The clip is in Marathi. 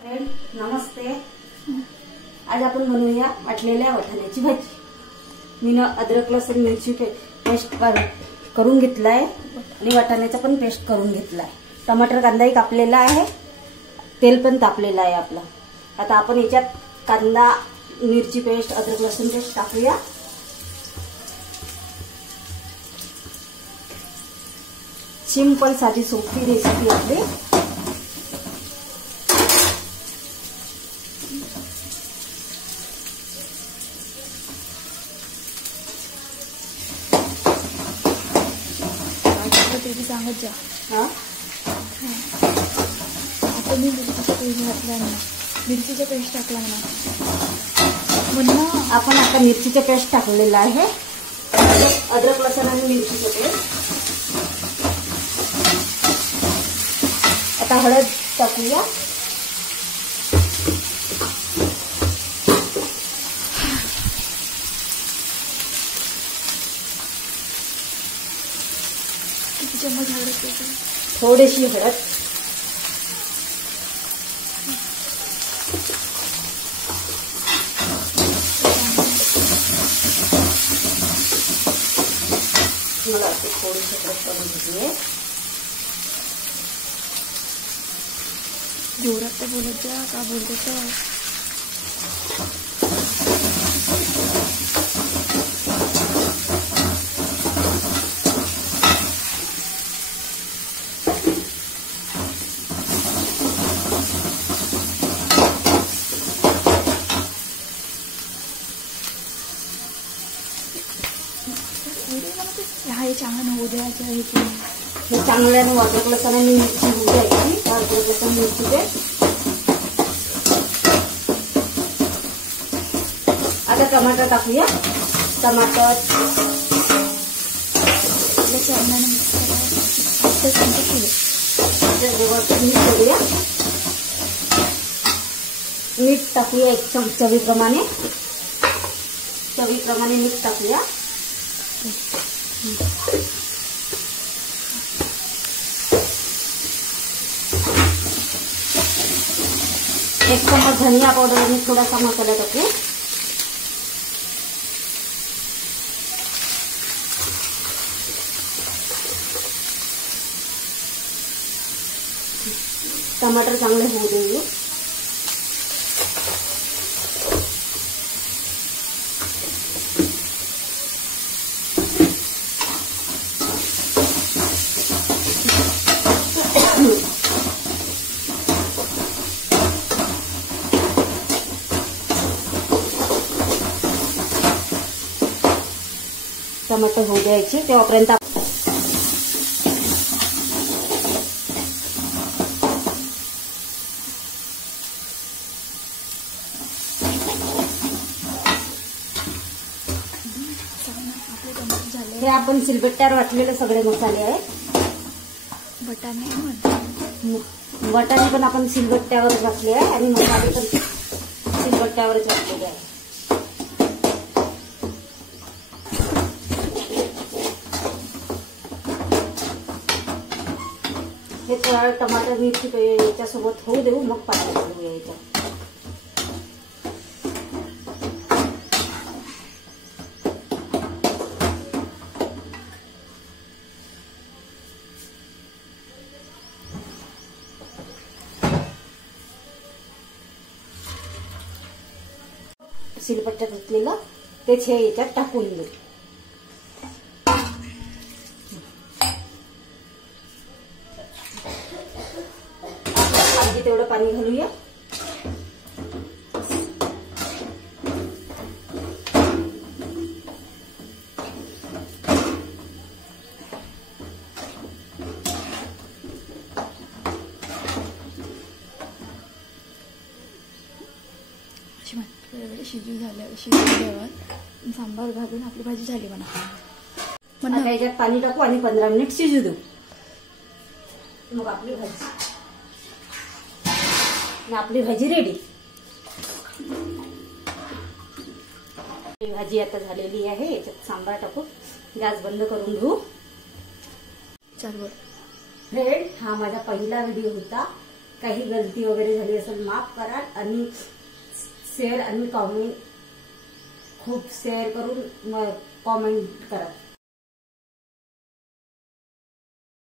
नमस्ते. आज आपण बनवूया वाटलेल्या वाटाण्याची भाजी. मी अद्रक लसूण मिरची पेस्ट करून घेतलाय आणि वाटाण्याचा पण पेस्ट करून घेतलाय. टमाटर कांदाही कापलेला आहे, तेल पण तापलेलं आहे आपलं. आता आपण याच्यात कांदा मिरची पेस्ट अद्रक लसूण पेस्ट टाकूया. सिंपल साधी सोपी रेसिपी आपली. सांगत जा. आता मी मिरचीचा पेस्ट घातला ना, मिरचीचा पेस्ट टाकला म्हणून आपण आता मिरचीचा पेस्ट टाकलेला आहे. अद्रक लसूण आणि मिरचीचा पेस्ट. आता हळद टाकूया. चम्मच हळद, थोडीशी हळद. मला असं थोडीशी हळद करून घेतली. जोरात तर बोलत जा, का बोलतो तर. हे चांगलं होऊ द्यायचं आहे की हे चांगल्याने अद्रक लसूण आणि मिरची होऊ द्यायची. अद्रक लसूण मिरची पेस्ट. आता टमाटर टाकूया. टमाटर चरणाने मिक्स करूया. मीठ टाकूया एक चवीप्रमाणे. चवीप्रमाणे मीठ टाकूया. एक चम्मच धनिया पावडर आणि थोडासा मसाला टाकू. टमाटर चांगले होऊ देऊ. टमाटर होऊ द्यायचे तेव्हापर्यंत हे आपण सिलबट्ट्यावर वाटलेले सगळे मसाले आहेत. वाटाणे पण आपण सिलबट्ट्यावरच वाटले आहे आणि मसाले पण सिलबट्ट्यावरच वाटलेले आहे. हे थोडा टमाटर मिरची याच्यासोबत होऊ देऊ, मग पाणी घालूया याच्यात. सिलबट्ट्यात घेतलेलं तेच हे याच्यात टाकून देऊ. पाहिजे तेवढं पाणी घालूया. शिजल्यावर सांबार घालून आपली भाजी झाली म्हणा. आता याच्यात पाणी टाकू आणि 15 मिनिट शिजू देऊ. मग आपली भाजी रेडी. भाजी आता झालेली आहे. याच्यात सांबार टाकू. गॅस बंद करून घेऊ. चालू. फ्रेंड, हा माझा पहिला व्हिडिओ होता. काही गलती वगैरे झाली असेल माफ करा आणि शेअर आणि कॉमेंट खूप शेअर करून कॉमेंट करा.